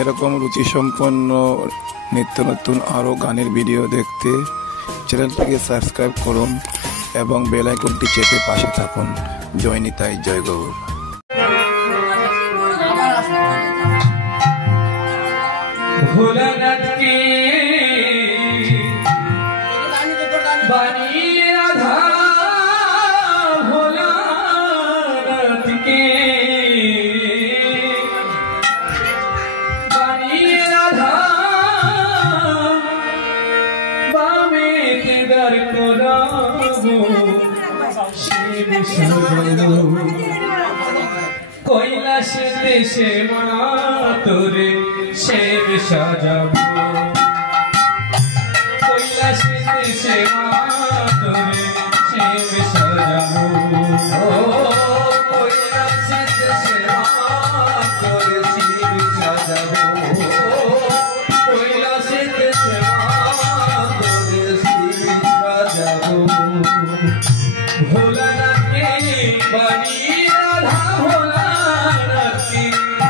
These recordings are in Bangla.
এরকম রুচিসম্পন্ন নিত্য নতুন আরও গানের ভিডিও দেখতে চ্যানেলটিকে সাবস্ক্রাইব করুন এবং বেল আইকনটি চেপে পাশে থাকুন। জয় নিতাই, জয় গৌর। ভোলানাথ কে বানিয়ে রাধা, ভোলানাথ কে বানিয়ে রাধা, বামে দিদার করাবো শিব সাজাবো, কৈলাসে দেশে মা তোরে শিব সাজাবো, কৈলাসে দেশে মা তোরে শিব সাজাবো, কৈলাসে দেশে মা তোরে শিব সাজাবো, কৈলাসে দেশে মা তোরে শিব সাজাবো। ভোলানাথকে বানিয়ে রাধা,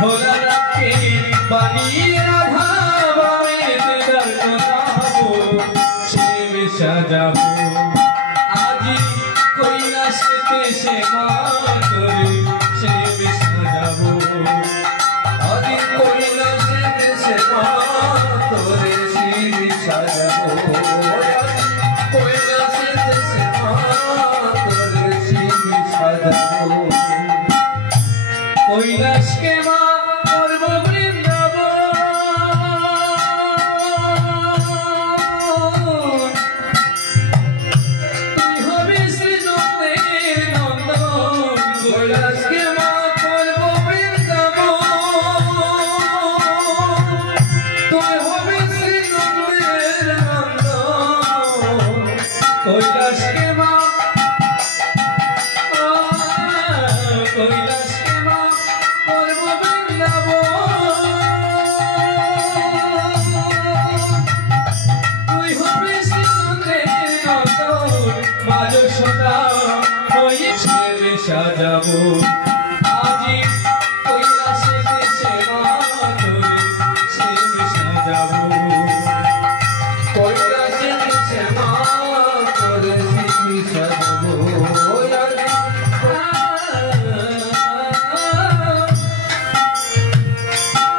ভোলানাথকে বানিয়ে রাধা, বামে দিদার করাবো শিব সাজাবো, আজি কৈলাসে দেশে মা তোরে শিব সাজাবো, আজি কৈলাসে দেশে মা তোরে শিব সাজাবো, কৈলাসে দেশে মা তোরে শিব সাজাবো, কৈলাসকে মা করব বৃন্দাবন, তুই হবি শ্রীনন্দের নন্দন, কৈলাসকে মা করব বৃন্দাবন, তুই হবি শ্রীনন্দের নন্দন, কৈলাসকে মা, কৈলাসকে মা করব বৃন্দাবন, তুই হবি শ্রীনন্দের নন্দন, মাঝসোতা হয়ে শিব সাজাবো, আজি কৈলাসে দেশে মা তোরে শিব সাজাবো, কৈলাসে দেশে মা তোরে শিব সাজাবো,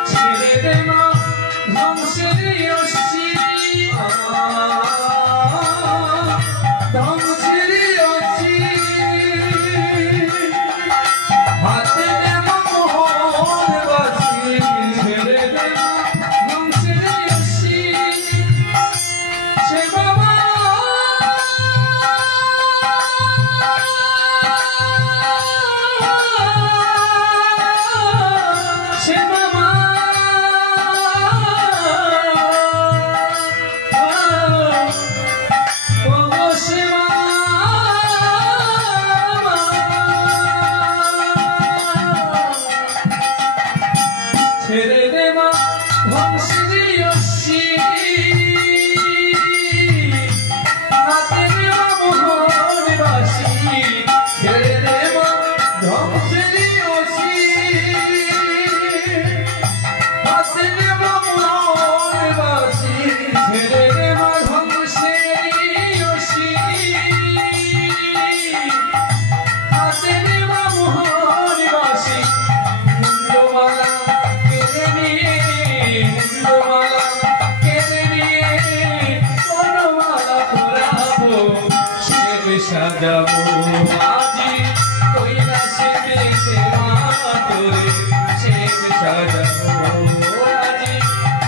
ছেড়ে দে মা ধ্বংসের রশ্মি, ধ্বংসের রশ্মি, হাতে নে মা মোহন বাসি, ছেড়ে দে মা ধ্বংসের রশ্মি, সে বাবা সে বাবা ও সে ছেড়ে দে মা ধ্বংসের রশ্মি, হাতে নে মা মোহন বাসি, ছেড়ে দে মা ধ্বংসের রশ্মি, হাতে নে মা মোহন বাসি, ছেড়ে দে মা ধ্বংসের রশ্মি, হাতে নে মা মোহন বাসি, মুন্ডমালা কেড়ে নিয়ে, মুন্ডমালা কেড়ে নিয়ে, বনমালা পরাবো শিব সাজাবো, আজি কৈলাসে দেশে মা তোরে শিব সাজাবো, আজি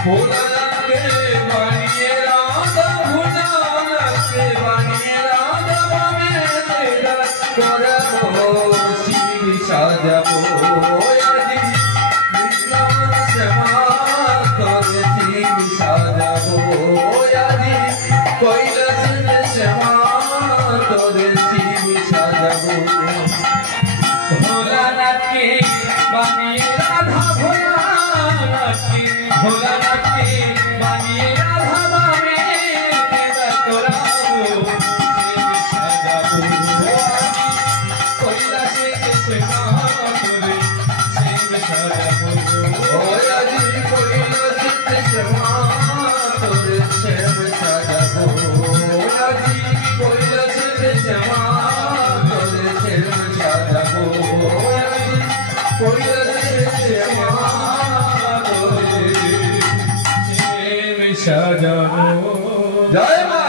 ভোলানাথকে বানিয়ে রাধা, ভোলানাথকে বানিয়ে রাধা, বামে দিদার করাবো শিব সাজাবো, আজি কৈলাসে মা তোরে শিব সাজাবো, আজি কৈলাসে দেশে মা তোরে শিব সাজাবো, ভোলানাথকে বানিয়ে রাধা, ভোলানাথকে, ভোলানাথকে বানিয়ে রাধা, বামে দিদার করাবো শিব সাজাবো, কৈলাসে দেশে মা তোরে শিব সাজাবো, আজি কৈলাসে কৈলাসে আমার সাজানো। জয় মা।